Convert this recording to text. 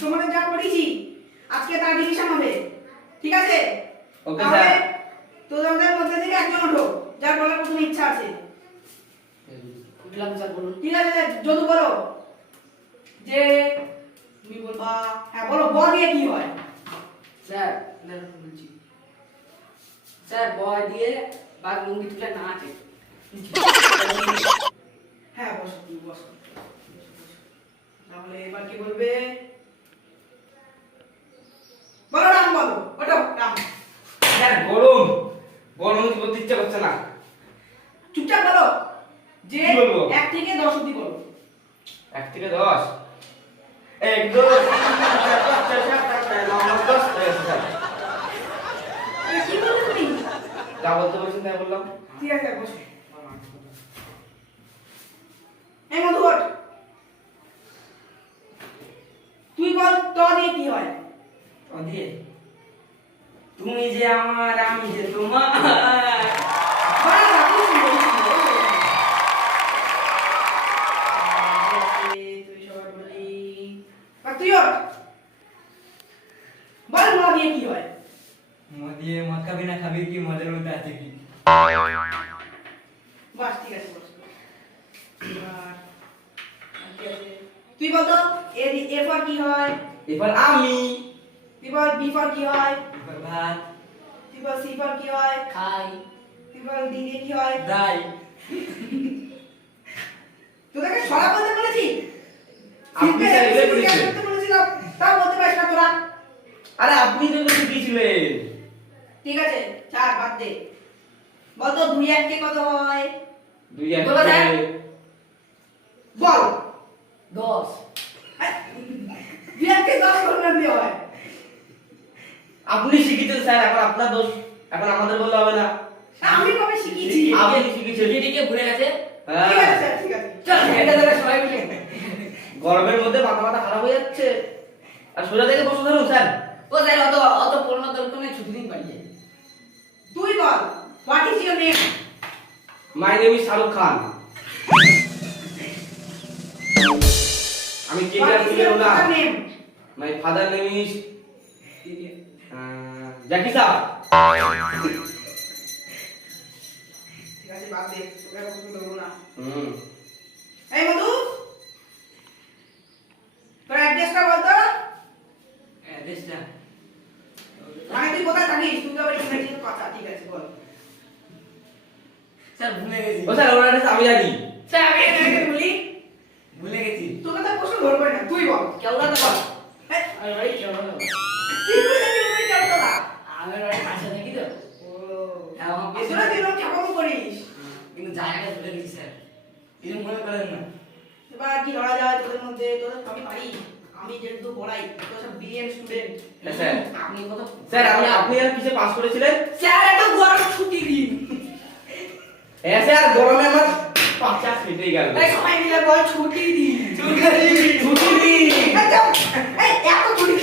তোমাদের যা পড়েছি আজকে তার ডিভিশন হবে, ঠিক আছে? Okay sir. তোমাদের মধ্যে থেকে একজন ওঠো, যার বলার প্রথম ইচ্ছা আছে। উঠলাম স্যার, বলুন। ঠিক আছে, যদু বলো যে তুমি বলবা। হ্যাঁ বলো, ব দিয়ে কি হয়? স্যার বলছি স্যার, বয় দিয়ে বাঘ লুঙ্গি তুলে নাচে। হ্যাঁ বসো, তুমি বসো। তাহলে এবার কি বলবে? বলো রাম, বলো ওঠো রাম। স্যার গরম গরম বলতে ইচ্ছা করছে না। চুপচাপ বলো যে কি বলবো? 1 থেকে 10 অবধি বলো। 1 থেকে 10। 1 2 3 4 5 6 7 8 9 10 স্যার। এটা কি বলছো তুমি? যা বলতে বলছেন তাই বললাম। ঠিক আছে বসো। এই মধু ওঠ। তুই বল ত দিয়ে কি হয়? দিয়ে তুমি যে আমার, আমি যে তোমার। বাহ, খুব সুন্দর, খুব সুন্দর। তুই সবাই বলি। আর তুই ওঠ। বল ম দিয়ে কি হয়? মদ দিয়ে মদ খাবি না, খাবি কি, মদের মধ্যে আছে কি? বাস ঠিক আছে বস। এবার আর কি আছে? তুই বল তো এ ফর কি হয়? এবার আমি তুই বল বি ফর কি হয়? ভাত তুই বল সি ফর কি হয়? খাই, তুই বল ডি দিয়ে কি হয়? দাই। তোদেরকে সরা বলতে বলেছি? আপনি স্যার এগুলো ঠিক আছে, বলেছেন। বলতে বলেছিলাম, তাও বলতে পারিস না তোরা। আরে আপনি তো কিছু দিয়েছিলেন। ঠিক আছে, ছাড়, বাদ দে। বল তো 2 1 কে কত হয়? 2 1 বলো স্যার। বল। 10। 2 1 কে 10 করলে দিয়ে হয়। আপনি শিখিয়েছেন স্যার, এখন আপনার দোষ, এখন আমাদের বললে হবে না। আমি কবে শিখিয়েছি? আপনি শিখিয়েছেন। এদিকে ভুলে গেছে। ঠিক আছে স্যার, ঠিক আছে। চল এটা ধরে সবাই মিলে। গরমের মধ্যে মাথা মাথা খারাপ হয়ে যাচ্ছে। আর সোজা থেকে বসে ধরুন স্যার। ও স্যার, অত অত পড়ানো দরকার নেই, ছুটি দিন পাঠিয়ে। তুই বল, what is your name? My name is Shahrukh Khan. আমি কেটিআর হোয়াট ইজ ফিল্মের your owner. Father name? My father name is Jackie Shah. ঠিক আছে, বাদ দে, তোকে আর প্রশ্ন দেবো না। হুম। এই মধু, তোর অ্যাড্রেসটা বল তো। অ্যাড্রেসটা মানে তুই কোথায় থাকিস? তুই তো আবার ইংরেজিতে কথা, ঠিক আছে বল। স্যার ভুলে গেছি। ও স্যার ওনার অ্যাড্রেস আমি জানি। স্যার আমি এটাকে বলি, ভুলে গেছি। তোকে তো প্রশ্ন ধরবে না, তুই বল। কেওড়া তো বল। এই, আমি বাড়ি কেওড়া তো। তুই বলে তুই কেন তোরা? আমি বাড়ি পাশে থাকি তো। ও, হ্যাঁ, আমার পাশে এছাড়া তুই এরকম ঠাকুরও করিস। কিন্তু জায়গাটা ভুলে গেছি স্যার। কিছু মনে করেন না। এবার কি লড়া যায় তোদের মধ্যে? তোদের আমি পারি, আমি যেহেতু পড়াই, তোরা সব ব্রিলিয়েন্ট স্টুডেন্ট। হ্যাঁ, স্যার। আপনি কত স্যার আপনি আর কিসে পাস করেছিলেন? স্যার একটা গরম ছুটি দিন। হ্যাঁ স্যার, গরমে আমার পাঁচা ফেটে গেল। এই সবাই মিলে বল ছুটি দিন। ছুটি দিন। একদম, এই এত ছুটি